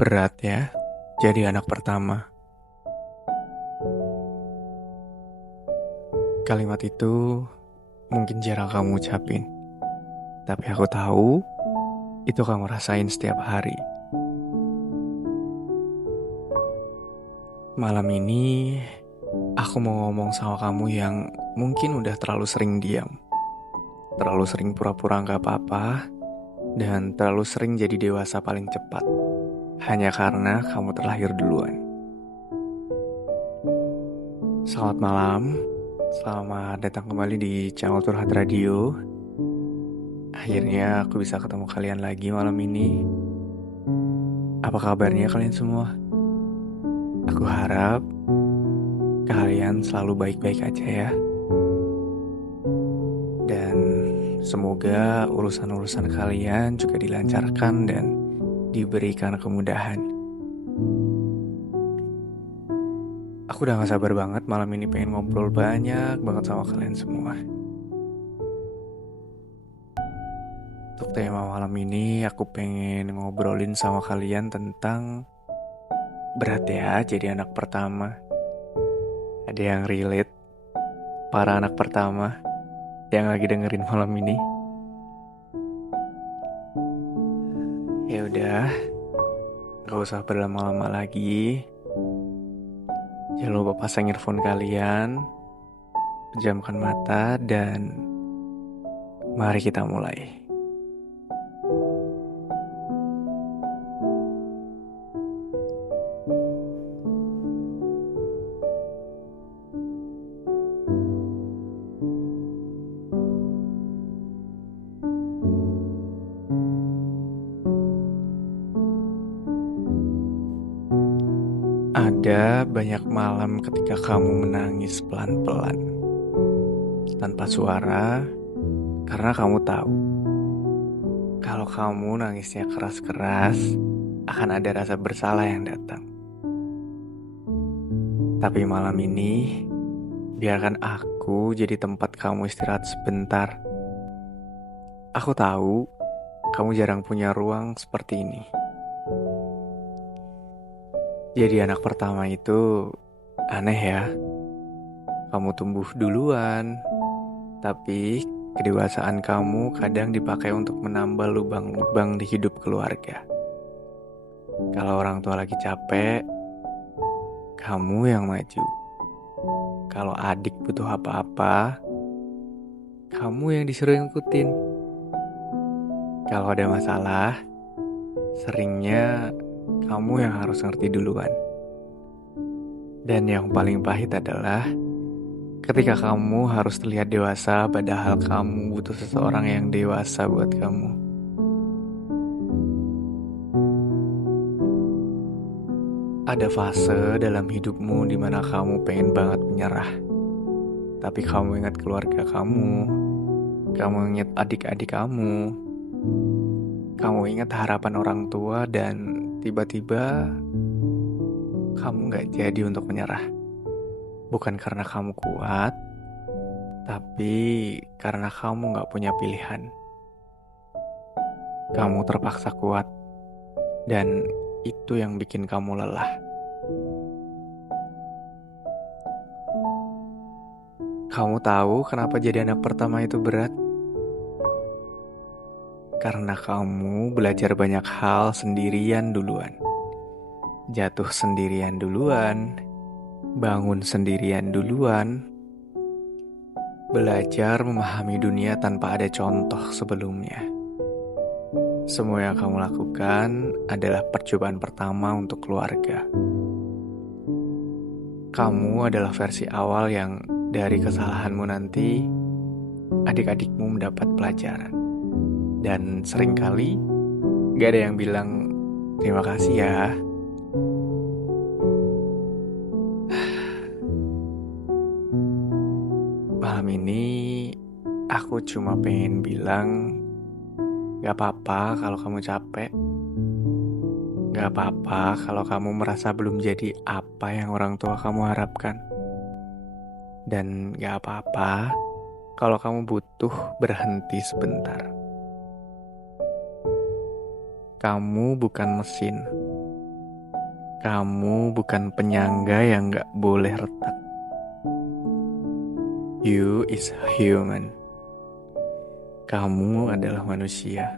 Berat ya, jadi anak pertama. Kalimat itu mungkin jarang kamu ucapin, tapi aku tahu itu kamu rasain setiap hari. Malam ini, aku mau ngomong sama kamu yang mungkin udah terlalu sering diam, terlalu sering pura-pura nggak apa-apa, dan terlalu sering jadi dewasa paling cepat, hanya karena kamu terlahir duluan. Selamat malam, selamat datang kembali di channel Curhat Radio. Akhirnya aku bisa ketemu kalian lagi malam ini. Apa kabarnya kalian semua? Aku harap kalian selalu baik-baik aja ya. Dan semoga urusan-urusan kalian juga dilancarkan dan diberikan kemudahan. Aku udah gak sabar banget malam ini pengen ngobrol banyak banget sama kalian semua. Untuk tema malam ini aku pengen ngobrolin sama kalian tentang berat ya jadi anak pertama. Ada yang relate, para anak pertama yang lagi dengerin malam ini. Ya udah, gak usah berlama-lama lagi. Jangan lupa pasang earphone kalian, pejamkan mata, dan mari kita mulai. Ada banyak malam ketika kamu menangis pelan-pelan, tanpa suara, karena kamu tahu, kalau kamu nangisnya keras-keras, akan ada rasa bersalah yang datang. Tapi malam ini, biarkan aku jadi tempat kamu istirahat sebentar. Aku tahu, kamu jarang punya ruang seperti ini. Jadi anak pertama itu aneh ya. Kamu tumbuh duluan, tapi kedewasaan kamu kadang dipakai untuk menambah lubang-lubang di hidup keluarga. Kalau orang tua lagi capek, kamu yang maju. Kalau adik butuh apa-apa, kamu yang disuruh ngikutin. Kalau ada masalah, seringnya kamu yang harus ngerti duluan. Dan yang paling pahit adalah ketika kamu harus terlihat dewasa padahal kamu butuh seseorang yang dewasa buat kamu. Ada fase dalam hidupmu di mana kamu pengen banget menyerah. Tapi kamu ingat keluarga kamu ingat adik-adik kamu ingat harapan orang tua dan tiba-tiba kamu gak jadi untuk menyerah. Bukan karena kamu kuat, tapi karena kamu gak punya pilihan. Kamu terpaksa kuat, dan itu yang bikin kamu lelah. Kamu tahu kenapa jadi anak pertama itu berat? Karena kamu belajar banyak hal sendirian duluan. Jatuh sendirian duluan, bangun sendirian duluan, belajar memahami dunia tanpa ada contoh sebelumnya. Semua yang kamu lakukan adalah percobaan pertama untuk keluarga. Kamu adalah versi awal yang dari kesalahanmu nanti, adik-adikmu mendapat pelajaran. Dan seringkali gak ada yang bilang terima kasih ya. Malam ini aku cuma pengen bilang gak apa-apa kalau kamu capek. Gak apa-apa kalau kamu merasa belum jadi apa yang orang tua kamu harapkan. Dan gak apa-apa kalau kamu butuh berhenti sebentar. Kamu bukan mesin. Kamu bukan penyangga yang gak boleh retak. You is human. Kamu adalah manusia.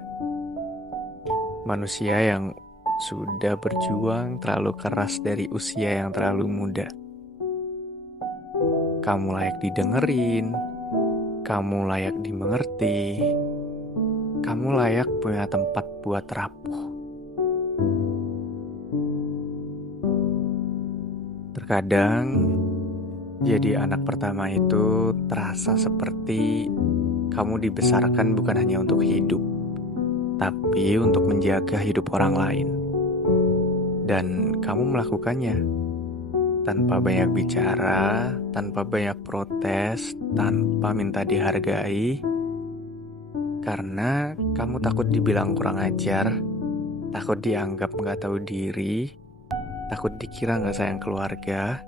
Manusia yang sudah berjuang terlalu keras dari usia yang terlalu muda. Kamu layak didengerin. Kamu layak dimengerti. Kamu layak punya tempat buat rapuh. Terkadang, jadi anak pertama itu terasa seperti kamu dibesarkan bukan hanya untuk hidup, tapi untuk menjaga hidup orang lain. Dan kamu melakukannya tanpa banyak bicara, tanpa banyak protes, tanpa minta dihargai, karena kamu takut dibilang kurang ajar, takut dianggap gak tahu diri, takut dikira gak sayang keluarga.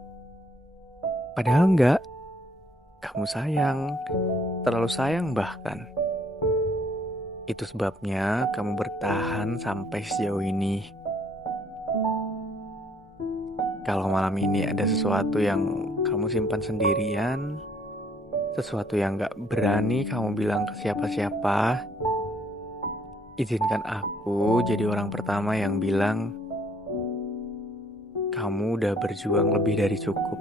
Padahal enggak, kamu sayang, terlalu sayang bahkan. Itu sebabnya kamu bertahan sampai sejauh ini. Kalau malam ini ada sesuatu yang kamu simpan sendirian, sesuatu yang gak berani kamu bilang ke siapa-siapa, izinkan aku jadi orang pertama yang bilang, kamu udah berjuang lebih dari cukup.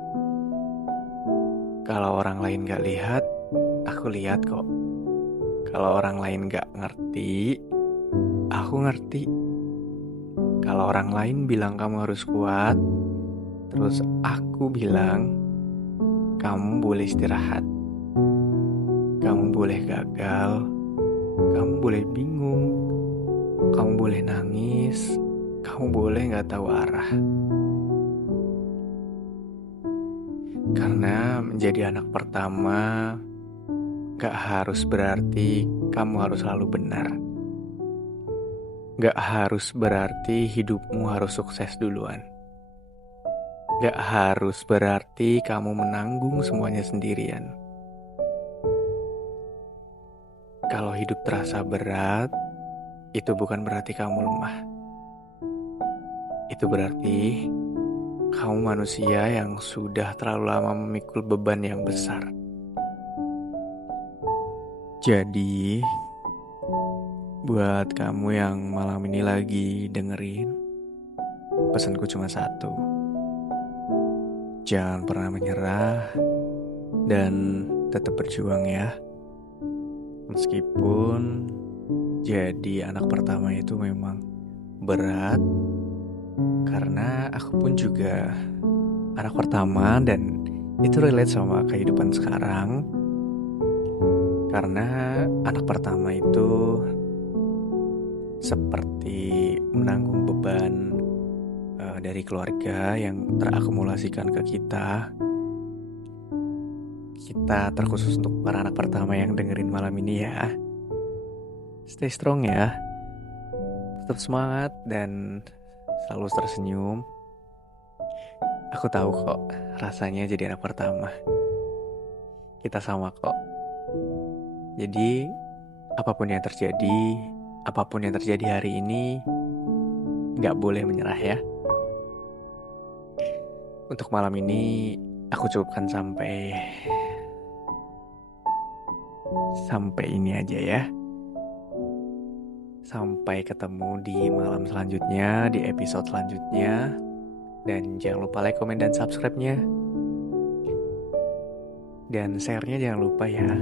Kalau orang lain gak lihat, aku lihat kok. Kalau orang lain gak ngerti, aku ngerti. Kalau orang lain bilang kamu harus kuat, terus aku bilang, kamu boleh istirahat. Kamu boleh gagal, kamu boleh bingung, kamu boleh nangis, kamu boleh gak tahu arah. Karena menjadi anak pertama gak harus berarti kamu harus selalu benar. Gak harus berarti hidupmu harus sukses duluan. Gak harus berarti kamu menanggung semuanya sendirian. Kalau hidup terasa berat, itu bukan berarti kamu lemah. Itu berarti kamu manusia yang sudah terlalu lama memikul beban yang besar. Jadi, buat kamu yang malam ini lagi dengerin, pesanku cuma satu. Jangan pernah menyerah dan tetap berjuang ya. Meskipun jadi anak pertama itu memang berat, karena aku pun juga anak pertama dan itu relate sama kehidupan sekarang. Karena anak pertama itu seperti menanggung beban dari keluarga yang terakumulasikan ke kita. Kita terkhusus untuk para anak pertama yang dengerin malam ini ya. Stay strong ya. Tetap semangat dan selalu tersenyum. Aku tahu kok rasanya jadi anak pertama. Kita sama kok. Jadi apapun yang terjadi hari ini, gak boleh menyerah ya. Untuk malam ini aku cukupkan sampai ini aja ya. Sampai ketemu di malam selanjutnya, di episode selanjutnya. Dan jangan lupa like, komen, dan subscribe-nya. Dan share-nya jangan lupa ya.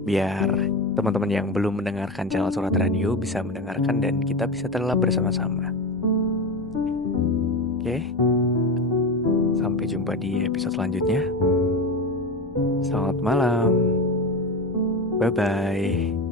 Biar teman-teman yang belum mendengarkan channel Surat Radio bisa mendengarkan dan kita bisa terlelap bersama-sama. Oke. Sampai jumpa di episode selanjutnya. Selamat malam. Bye-bye.